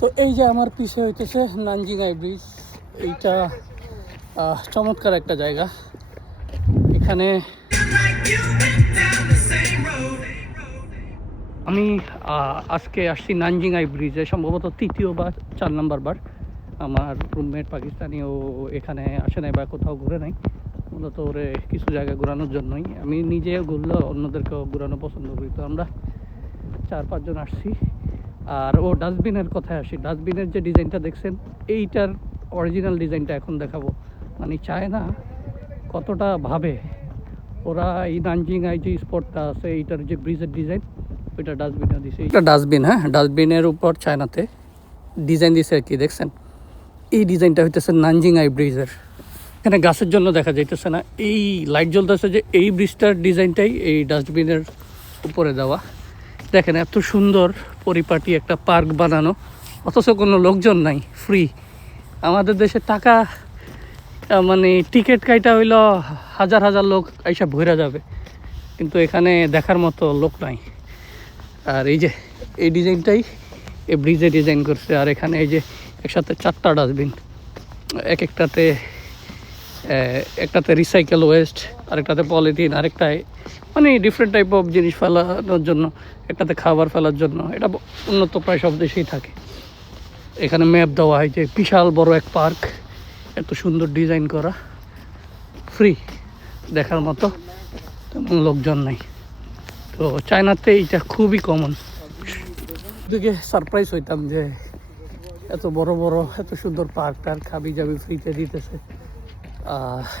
তো এই যে আমার পিছে হইতেছে নানজিঙ্গাই ব্রিজ, এইটা চমৎকার একটা জায়গা। এখানে আমি আজকে আসছি নানজিঙ্গাই ব্রিজে, সম্ভবত তৃতীয় বা চার নাম্বার বার। আমার রুমমেট পাকিস্তানি ও এখানে আসে নাই বা কোথাও ঘুরে নাই। মূলত ওরে কিছু জায়গা ঘোরানোর জন্যই। আমি নিজে ঘুরলেও অন্যদেরকেও ঘুরানো পছন্দ করি। তো আমরা চার পাঁচজন আসছি। আর ও ডাস্টবিনের কথায় আসি। ডাস্টবিনের যে ডিজাইনটা দেখছেন, এইটার অরিজিনাল ডিজাইনটা এখন দেখাবো। মানে চায় না কতটা ভাবে ওরা এই নানজিংআই যে স্পটটা আছে, এইটার যে ব্রিজের ডিজাইন ওইটা ডাস্টবিনে দিছে। এটা ডাস্টবিন হ্যাঁ? ডাস্টবিনের উপর চায়নাতে ডিজাইন দিছে কি, দেখছেন? এই ডিজাইনটা হইতেছে নানজিংআই ব্রিজের এখানে গাছের জন্য দেখা যাইতেছে না। এই লাইট জ্বলতেছে যে এই ব্রিজটার ডিজাইনটাই এই ডাস্টবিনের উপরে দেওয়া। দেখেন, এত সুন্দর পরিপাটি একটা পার্ক বানানো। অথচ কোনো লোকজন নাই ফ্রি আমাদের দেশে টাকা মানে টিকিট কাইটা হইল হাজার হাজার লোক এইসব ভরে যাবে। কিন্তু এখানে দেখার মতো লোক নাই। আর এই যে, এই ডিজাইনটাই এই ব্রিজে ডিজাইন করছে। আর এখানে এই যে একসাথে চারটা ডাস্টবিন, এক একটাতে একটাতে রিসাইকেল ওয়েস্ট আরেকটাতে পলিথিন, আরেকটায় মানে ডিফারেন্ট টাইপ অফ জিনিস ফেলানোর জন্য, একটাতে খাবার ফেলার জন্য। এটা উন্নত প্রায় সব দেশেই থাকে। এখানে ম্যাপ দেওয়া হয় যে বিশাল বড় এক পার্ক এত সুন্দর ডিজাইন করা। ফ্রি দেখার মতো। তেমন লোকজন নাই। তো চায়নাতে এইটা খুবই কমন দিকে সারপ্রাইজ হইতাম যে এত বড় বড়, এত সুন্দর পার্ক টার্ক খাবি যাবি ফ্রিতে দিতেছে।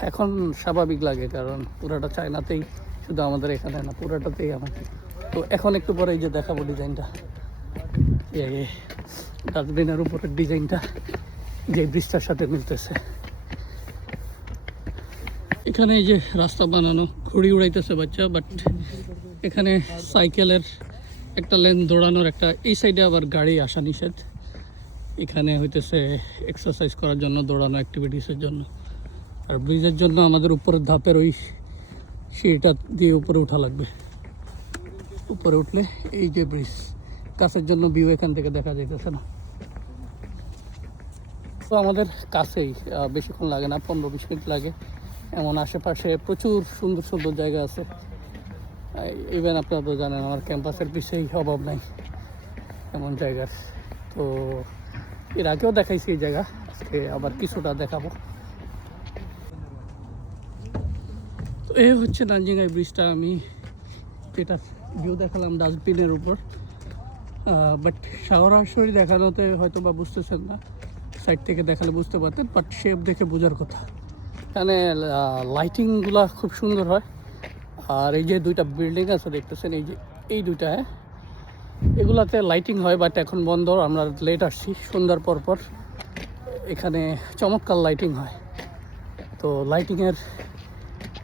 এখন স্বাভাবিক লাগে, কারণ পুরাটা চায়নাতেই, শুধু আমাদের এখানে না, পুরাটাতেই আমার তো এখন একটু পরে এই যে দেখাবো ডিজাইনটা। ডাস্টবিনের উপরের ডিজাইনটা, যে ব্রিজটার সাথে মিলতেছে। এখানে এই যে রাস্তা বানানো ঘুড়ি উড়াইতেছে বাচ্চা বাট এখানে সাইকেলের একটা লেন দৌড়ানোর একটা, এই সাইডে আবার গাড়ি আসা নিষেধ। এখানে হইতেছে এক্সারসাইজ করার জন্য, দৌড়ানো অ্যাক্টিভিটিসের জন্য। আর ব্রিজের জন্য আমাদের উপরের ধাপের ওই সিঁড়িটা দিয়ে উপরে উঠা লাগবে। উপরে উঠলে এই যে ব্রিজ, কাছের জন্য ভিউ এখান থেকে দেখা যাইতেছে না। তো আমাদের কাছেই বেশিক্ষণ লাগে না, পনেরো বিশ মিনিট লাগে। এমন আশেপাশে প্রচুর সুন্দর সুন্দর জায়গা আছে। ইভেন আপনারা তো জানেন, আমার ক্যাম্পাসের পিছেই অভাব নাই এমন জায়গার। তো এর আগেও দেখাইছি এই জায়গা, আজকে আবার কিছুটা দেখাবো। এই হচ্ছে নানজিঙ্গাই ব্রিজটা আমি যেটা ভিউ দেখালাম ডাস্টবিনের উপর। বাট সরাসরি দেখানোতে হয়তো বা বুঝতেছেন না সাইড থেকে দেখালে বুঝতে পারতেন বাট শেপ দেখে বোঝার কথা। এখানে লাইটিংগুলা খুব সুন্দর হয়। আর এই যে দুইটা বিল্ডিং আছে, দেখতেছেন এই যে, এই দুইটা হ্যাঁ? এগুলাতে লাইটিং হয় বাট এখন বন্ধ, আমরা লেট আসছি, সন্ধ্যার পর পর। এখানে চমৎকার লাইটিং হয়। তো লাইটিংয়ের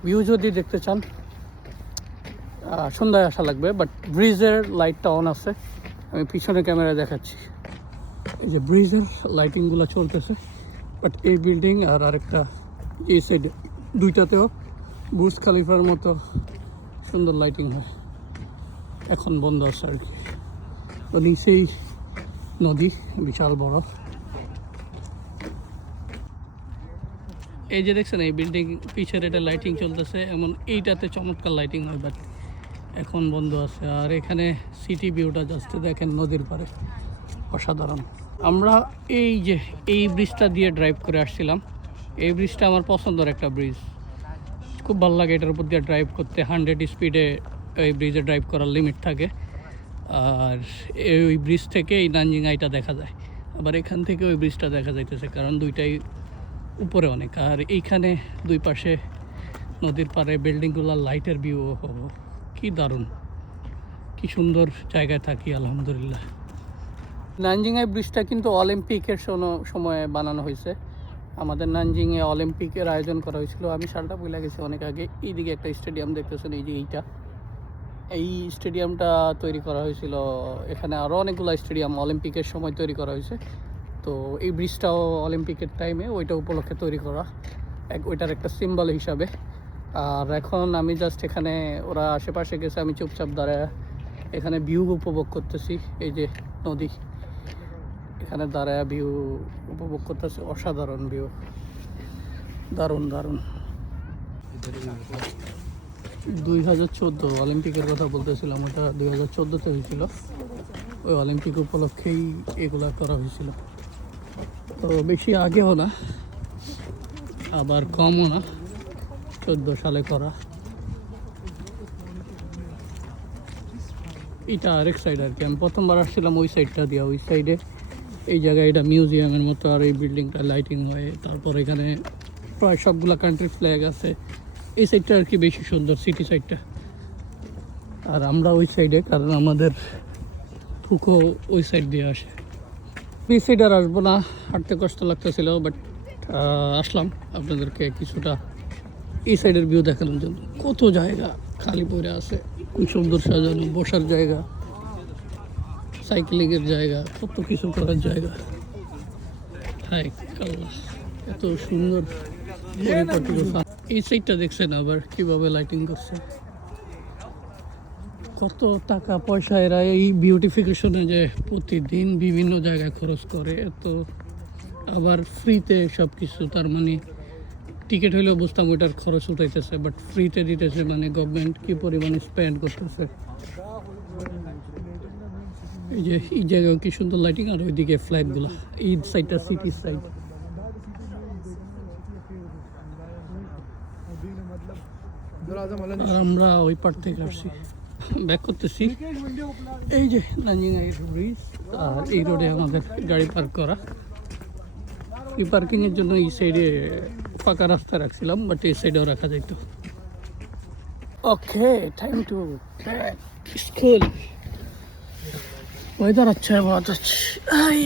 ভিউ যদি দেখতে চান সন্ধ্যায় আসা লাগবে বাট ব্রিজের লাইটটা অন আছে। আমি পিছনে ক্যামেরা দেখাচ্ছি। এই যে ব্রিজের লাইটিংগুলো চলতেছে বাট এই বিল্ডিং আর আরেকটা এই সাইডে দুইটাতেও বুর্জ খালিফার মতো সুন্দর লাইটিং হয়। এখন বন্ধ আছে আর কি। নিচেই নদী, বিশাল বড়। এই যে দেখছেন, এই বিল্ডিং পিছের এটা লাইটিং চলতেছে, এমন এইটাতে চমৎকার লাইটিং হয় বাট এখন বন্ধ আছে, আর এখানে সিটি ভিউটা জাস্ট দেখেন নদীর পারে অসাধারণ। আমরা এই যে, এই ব্রিজটা দিয়ে ড্রাইভ করে আসছিলাম। এই ব্রিজটা আমার পছন্দের একটা ব্রিজ খুব ভালো লাগে এটার উপর দিয়ে ড্রাইভ করতে। হান্ড্রেড স্পিডে এই ব্রিজে ড্রাইভ করার লিমিট থাকে। আর এই ওই ব্রিজ থেকে এই নানজিং আইটা দেখা যায়। আবার এখান থেকে ওই ব্রিজটা দেখা যাইতেছে, কারণ দুইটাই উপরে অনেক। আর এইখানে দুই পাশে নদীর পাড়ে বিল্ডিংগুলোর লাইটের ভিউ হব কি দারুণ। কি সুন্দর জায়গায় থাকি, আলহামদুলিল্লাহ। নানজিংয়ে ব্রিজটা কিন্তু অলিম্পিকের সময়ে বানানো হয়েছে। আমাদের নানজিংয়ে অলিম্পিকের আয়োজন করা হয়েছিল। আমি সালটা বলে গেছি, অনেক আগে। এইদিকে একটা স্টেডিয়াম দেখতেছেন, এই যে এইটা। এই স্টেডিয়ামটা তৈরি করা হয়েছিল, এখানে আরও অনেকগুলো স্টেডিয়াম অলিম্পিকের সময় তৈরি করা হয়েছে। তো এই ব্রিজটাও অলিম্পিকের টাইমে ওইটা উপলক্ষে তৈরি করা। এক ওইটার একটা সিম্বল হিসাবে। আর এখন আমি জাস্ট এখানে ওরা আশেপাশে গেছে, আমি চুপচাপ দাঁড়ায় এখানে ভিউ উপভোগ করতেছি। এই যে নদী, এখানে দাঁড়ায় ভিউ উপভোগ করতেছে। অসাধারণ ভিউ দারুণ দারুণ। দুই হাজার চোদ্দ, অলিম্পিকের কথা বলতেছিলাম, ওটা দুই হাজার চোদ্দোতে হয়েছিল। ওই অলিম্পিক উপলক্ষেই এগুলা করা হয়েছিল। তো বেশি আগেও না, আবার কমও না, চোদ্দ সালে করা। এটা আরেক সাইড আর কি, আমি প্রথমবার আসছিলাম ওই সাইডটা দিয়ে, ওই সাইডে এই জায়গায় এটা মিউজিয়ামের মতো আর এই বিল্ডিংটা লাইটিং হয়ে, তারপর এখানে প্রায় সবগুলা কান্ট্রি ফ্ল্যাগ আছে। এই সাইডটা আর কি বেশি সুন্দর সিটি সাইডটা আর আমরা ওই সাইডে কারণ আমাদের থুকো ওই সাইড দিয়ে আসে। আর আসব না, হাঁটতে কষ্ট লাগতেছিল বাট আসলাম। আপনাদেরকে কিছুটা এই সাইডের ভিউ দেখানোর জন্য। কত জায়গা খালি পড়ে আছে, খুব সুন্দর সাজানো, বসার জায়গা সাইকেলিংয়ের জায়গা, কত কিছু করার জায়গা। হাই এত সুন্দর এই সাইডটা দেখছেন আবার কীভাবে লাইটিং করছে। কত টাকা পয়সা এরা এই বিউটিফিকেশনে যে প্রতিদিন বিভিন্ন জায়গায় খরচ করে, এত আবার ফ্রিতে সব কিছু তার মানে টিকিট হইলেও বুঝতাম ওইটার খরচ উঠাইতেছে বাট ফ্রিতে দিতেছে মানে গভর্নমেন্ট কি পরিমাণে স্পেন্ড করতেছে। এই যে, এই জায়গায় কি সুন্দর লাইটিং আর ওইদিকে ফ্ল্যাগগুলো এই সাইডটা সিটি সাইড আর আমরা ওই পার থেকে আসছি। ব্যাক করতেছি এই যে নাঞ্জিং ব্রিজ আর এই রোডে আমাদের গাড়ি পার্ক করা এই পার্কিংয়ের জন্য এই সাইডে ফাঁকা রাস্তা রাখছিলাম বাট এই সাইডেও রাখা যেত okay time to school weather अच्छा है बहुत अच्छा आई